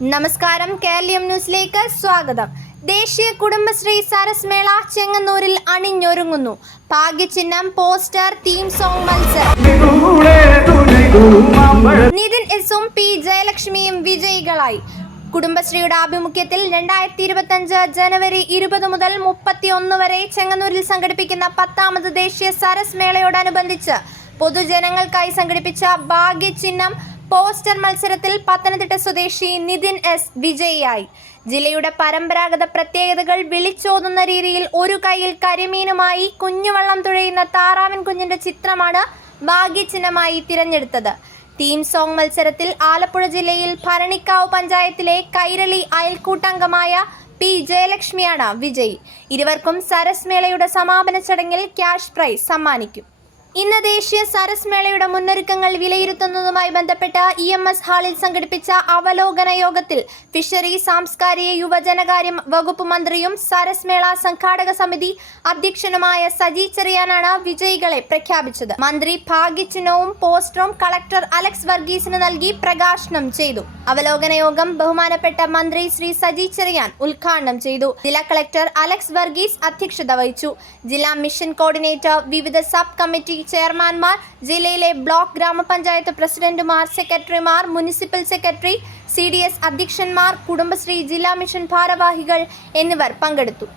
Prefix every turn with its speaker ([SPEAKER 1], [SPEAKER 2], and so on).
[SPEAKER 1] നമസ്കാരം. കേരളീയം ന്യൂസിലേക്ക് സ്വാഗതം. ദേശീയ കുടുംബശ്രീ സരസ് മേള ചെങ്ങന്നൂരിൽ അണിഞ്ഞൊരുങ്ങുന്നു. ഭാഗ്യചിഹ്നം പോസ്റ്റർ തീം സോങ് മത്സരം. നിതിൻ എസും പി ജയലക്ഷ്മിയും വിജയികളായി. കുടുംബശ്രീയുടെ ആഭിമുഖ്യത്തിൽ രണ്ടായിരത്തി ഇരുപത്തഞ്ച് ജനുവരി ഇരുപത് മുതൽ മുപ്പത്തി ഒന്ന് വരെ ചെങ്ങന്നൂരിൽ സംഘടിപ്പിക്കുന്ന പത്താമത് ദേശീയ സരസ് മേളയോടനുബന്ധിച്ച് പൊതുജനങ്ങൾക്കായി സംഘടിപ്പിച്ച ഭാഗ്യചിഹ്നം പോസ്റ്റർ മത്സരത്തിൽ പത്തനംതിട്ട സ്വദേശി നിതിൻ എസ് വിജയിയായി. ജില്ലയുടെ പരമ്പരാഗത പ്രത്യേകതകൾ വിളിച്ചോതുന്ന രീതിയിൽ ഒരു കൈയിൽ കരിമീനുമായി കുഞ്ഞുവള്ളം തുഴയുന്ന താറാവൻ കുഞ്ഞിന്റെ ചിത്രമാണ് ഭാഗ്യചിഹ്നമായി തിരഞ്ഞെടുത്തത്. ടീം സോങ് മത്സരത്തിൽ ആലപ്പുഴ ജില്ലയിൽ ഭരണിക്കാവ് പഞ്ചായത്തിലെ കൈരളി അയൽക്കൂട്ടംഗമായ പി. ജയലക്ഷ്മിയാണ് വിജയി. ഇരുവർക്കും സരസ്മേളയുടെ സമാപന ചടങ്ങിൽ ക്യാഷ് പ്രൈസ് സമ്മാനിക്കും. ഇന്ന് ദേശീയ സരസ് മേളയുടെ മുന്നൊരുക്കങ്ങൾ വിലയിരുത്തുന്നതുമായി ബന്ധപ്പെട്ട ഇ എം എസ് ഹാളിൽ സംഘടിപ്പിച്ച അവലോകന യോഗത്തിൽ ഫിഷറി സാംസ്കാരിക യുവജനകാര്യം വകുപ്പ് മന്ത്രിയും സരസ് മേള സംഘാടക സമിതി അധ്യക്ഷനുമായ സജി ചെറിയാനാണ് വിജയികളെ പ്രഖ്യാപിച്ചത്. മന്ത്രി ഭാഗ്യചിഹ്നവും പോസ്റ്ററും കളക്ടർ അലക്സ് വർഗീസിന് നൽകി പ്രകാശനം ചെയ്തു. അവലോകന യോഗം ബഹുമാനപ്പെട്ട മന്ത്രി ശ്രീ സജി ചെറിയാൻ ഉദ്ഘാടനം ചെയ്തു. ജില്ലാ കളക്ടർ അലക്സ് വർഗീസ് അധ്യക്ഷത വഹിച്ചു. ജില്ലാ മിഷൻ കോർഡിനേറ്റർ വിവിധ സബ് കമ്മിറ്റി ചെയർമാൻമാർ ജില്ലയിലെ ബ്ലോക്ക് ഗ്രാമപഞ്ചായത്ത് പ്രസിഡന്റുമാർ സെക്രട്ടറിമാർ മുനിസിപ്പൽ സെക്രട്ടറി സി അധ്യക്ഷന്മാർ കുടുംബശ്രീ ജില്ലാ മിഷൻ ഭാരവാഹികൾ എന്നിവർ പങ്കെടുത്തു.